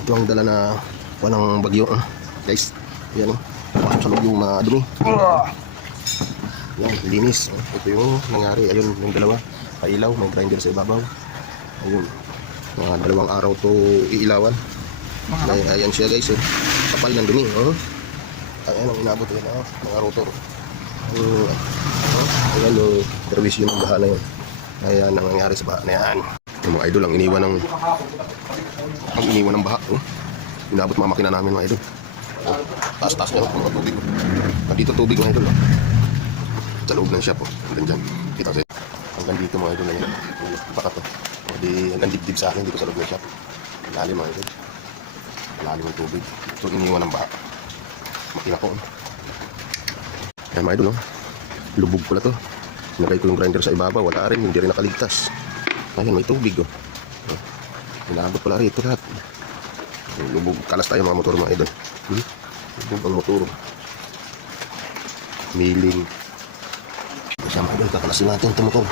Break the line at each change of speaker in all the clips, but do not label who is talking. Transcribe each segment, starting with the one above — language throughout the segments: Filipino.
Ito ang dala na walang bagyo. ah. Guys, yan oh. Pasok sa loob yung madumi. Yan, linis. oh. Ito yung nangyari. Ayun, yung dalawa. Pailaw, may grinder sa ibabaw. Ayun. Mga dalawang araw to iilawan. Ay, ayan siya guys. Oh. Kapal ng dumi. Oh. Ayan ang inabot. Ayan, oh. Mga rotor. Uh, oh. Ayan yung servisyo ng baha na yun. Ayan ang nangyari sa baha na yan. Yung mga idol ang iniwan ng ang iniwan ng baha. Oh. Inabot mga makina namin mga idol. Oh. Taas-taas niya. Oh. Mga tubig. Oh. Nandito tubig mga idol. Oh. Sa loob ng shop. Oh. Hanggang dyan. Kita sa Hanggang dito mga idol na yan. Baka to. O di hanggang dibdib sa akin dito sa loob ng shop. Lalim mga idol. Lalim ng tubig. Ito iniwan ng baha. Makina ko. Oh. Ayan mga idol. Oh. Lubog pala to. Sinagay ko yung grinder sa ibaba. Wala rin. Hindi rin nakaligtas. Ayan, may tubig oh. Oh, Inaabot pala rito lahat. Lubog. Kalas tayo mga motor mga idol. Hmm? Lubog ang motor. Miling. Isang mga idol, kakalasin natin ito motor.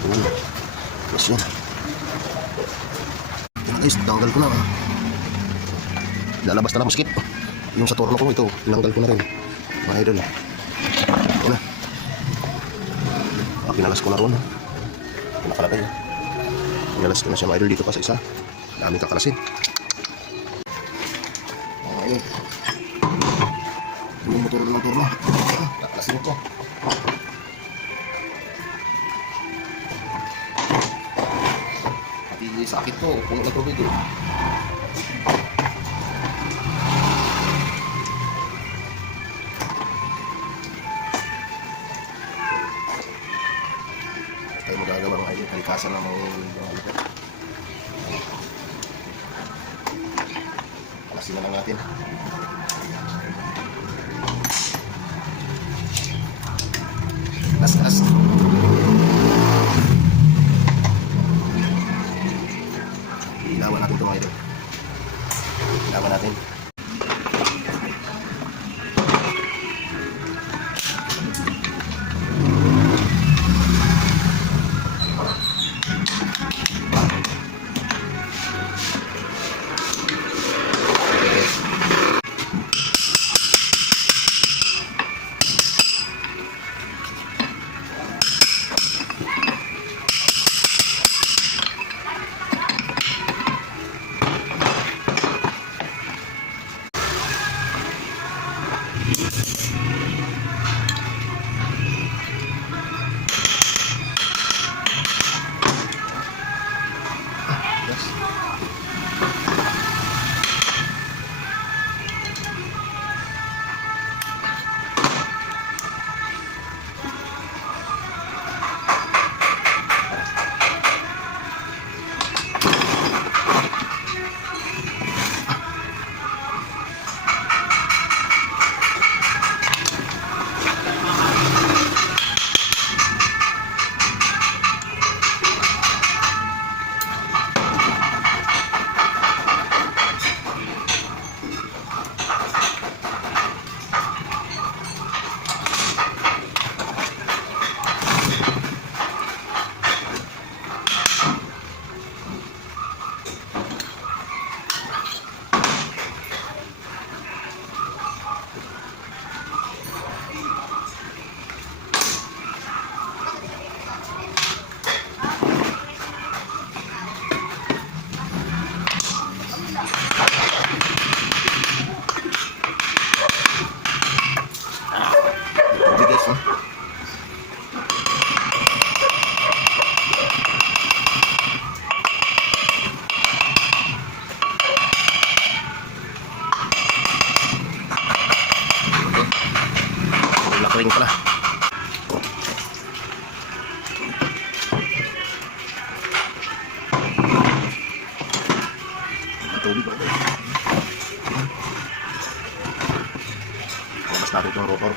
Oh, mas yun. Ito guys, tanggal ko na. ah. Lalabas na lang skip. Yung sa torno ko ito, tinanggal ko na rin. Mga idol. Ito na. Ah, pinalas ko na ron. Ito nakalagay. Pinalas ko na siya mga idol dito pa sa isa. Daming kakalasin. Okay. Yung motor ng turno. Kakalasin ito. Pati sakit to. Puno na tubig eh. Ayun, kalikasan ng mga. Alasin na lang natin. Alas, alas. Rin pala. Tubig ba? Labas natin itong rotor.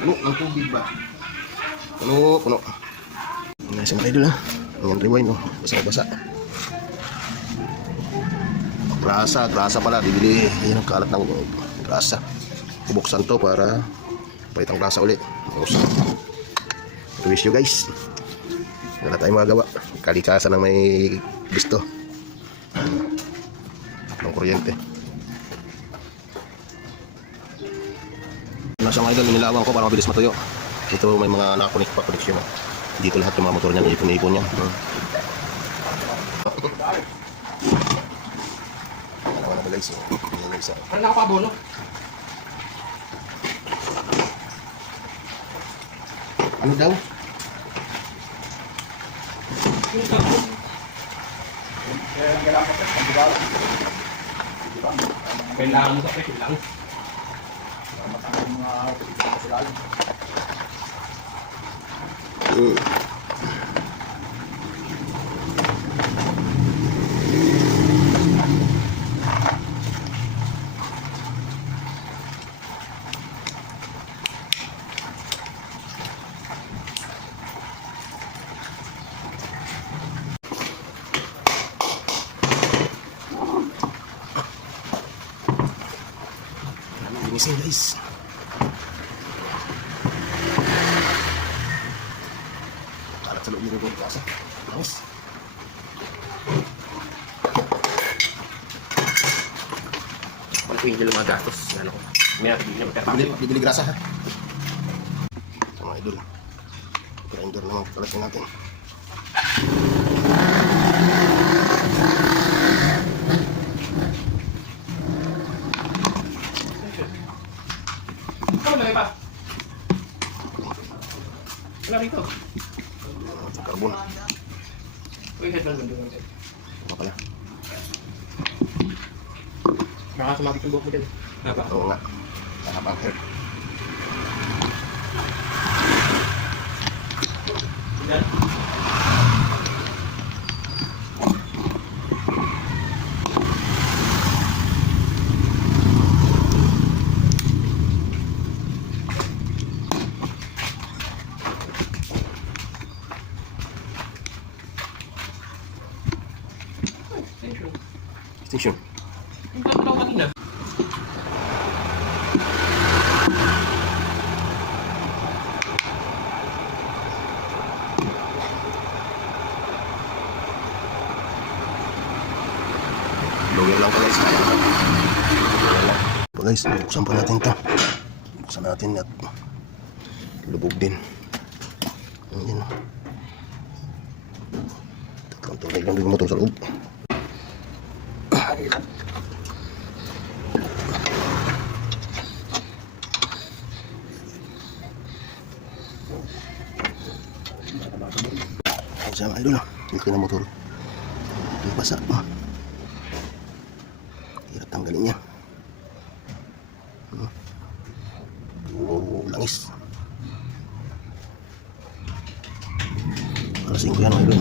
Puno ng tubig ba? Puno, puno. Nice mga idol ha. Ayan, rewind oh. Basa-basa. Grasa, grasa pala. Bibili. Ayan ang kalat ng grasa. Bubuksan to para palitang grasa ulit. Tapos, wish you guys. Wala tayong magagawa. Kalikasan ng may gusto. Ng kuryente. Nasa mga idol, nilawang ko para mabilis matuyo. Ito may mga nakakunik pa connection. Dito lahat yung mga motor niyan, ipon-ipon niya. Hmm. Dalawa na ba guys? oh. Ayan yung isa.
Ano nakapabono?
Ano daw?
Kailangan mo sa peke lang.
Hmm. Maraming linisin guys. Kalat sa loob nito yung klasa. Nice.
Kung ano yung mga gastos, ano ko. May nakibili na magkakapit.
Bibili, bibili grasa ha. Sa mga idol. Grinder naman kalasin natin.
Ikaw na pa. Wala rito.
Sa carbon.
Uy, headband mo doon.
Ano pala?
Baka sumabit yung buhok mo dyan. Napa.
Oo nga.
Yan. Extension.
Station.
Ang ganda lang kanina.
Lawyer lang pala isa. Lawyer lang. So guys, buksan pa natin to. Buksan natin at lubog din. Ayan. Tatlong tubig lang mo sa loob. Ay, sa mga idol, laki ng motor. Hindi basa. Ah. Hirap niya. Oo, langis. Alasin ko yan mga idol.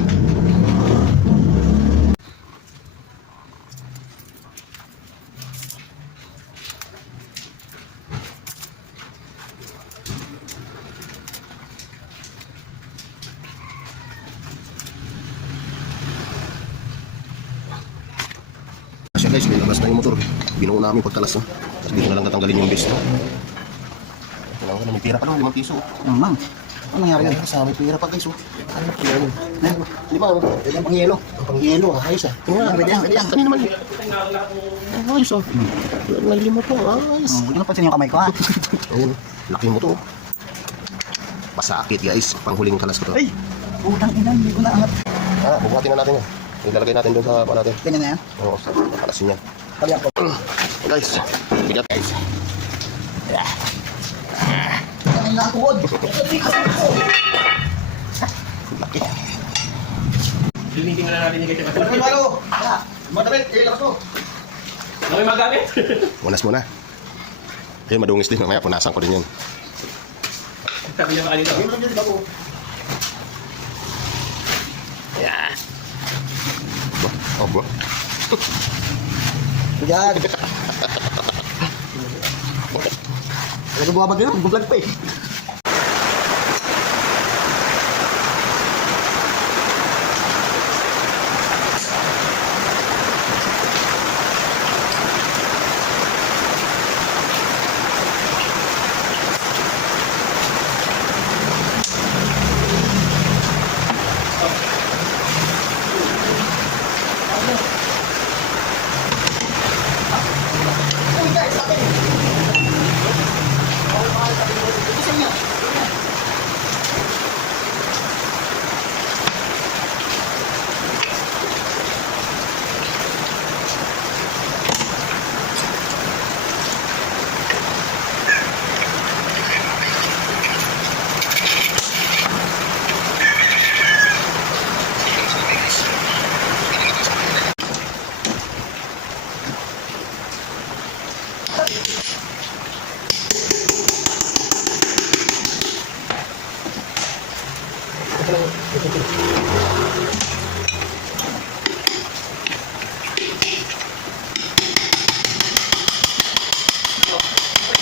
Guys, may labas na yung motor. Binuo namin pagkalas no. Tapos dito na lang tatanggalin yung base. No? Ito lang may pira pa lang, limang piso.
Ano ma'am? Ano nangyari
Kaya
yan?
sa may pira pa guys. Oh. Ano pa yan?
Eh, Di ba, oh, pwede ang pangyelo.
Ang pangyelo, ah, ayos ah. Tingnan nga,
Pwede yan, pwede yan.
Kanina naman. Ang ayos ah. May limo po, ayos.
Oh, Huwag niyo pansin yung kamay ko ha.
Ayun, laki mo to. oh. Pasakit guys, panghuling kalas ko to.
Ay! Utang ina, hindi ko naangat.
Ah, bubuhatin na natin yan. Ilalagay natin doon sa pa natin.
Ganyan na yan.
Oo, sa kalasin yan.
Pali ako.
Guys, bigat guys. Laki.
Linitin na natin yung ganyan.
Ay, malo! Tara, madamit, ilabas mo.
Ano magamit?
Unas muna. Ayun, madungis din. Mamaya punasan ko din yun.
Sabi niya kanina.
Ayun dyan, bago.
Yeah. Oh, bro.
Yan. Ano buwabag nyo? Mag-vlog pa eh.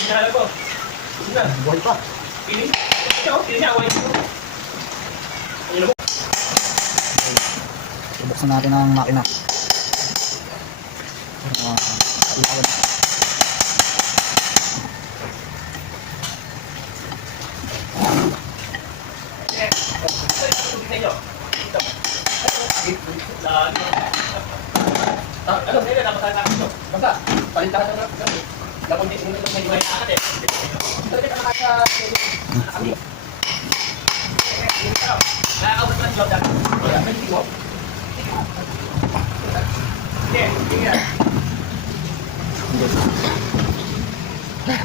Hinahanap ko. Na.
Buhay pa.
Piling. Ikaw, piling niya. Away. Mo.
Buksan natin ang makina. Ah, ilawan.
Ano, hindi na dapat sa akin ito. Basta, palintahan na lang. Lapon din mo eh. Ka na. Wala, may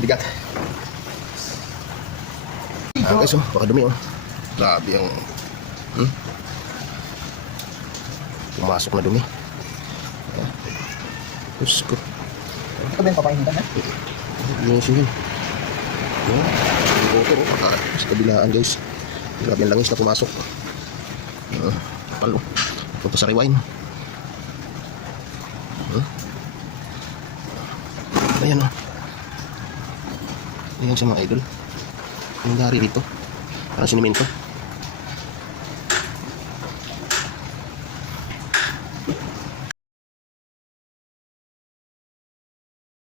Bigat. Ah, guys, oh, baka dumi, oh. Grabe ang... Hmm? Pumasok na dumi. Ah. Diyos ko.
Ito ba yung papainitan na?
Yung sige. Yung, yung auto, oh. Ah, sa kabilaan, guys. Grabe ang langis na pumasok. Ah, palo. Punta sa rewind. Hmm? Ayan, oh. Ayan siya mga idol. Anong nangyari dito? Parang sinimento.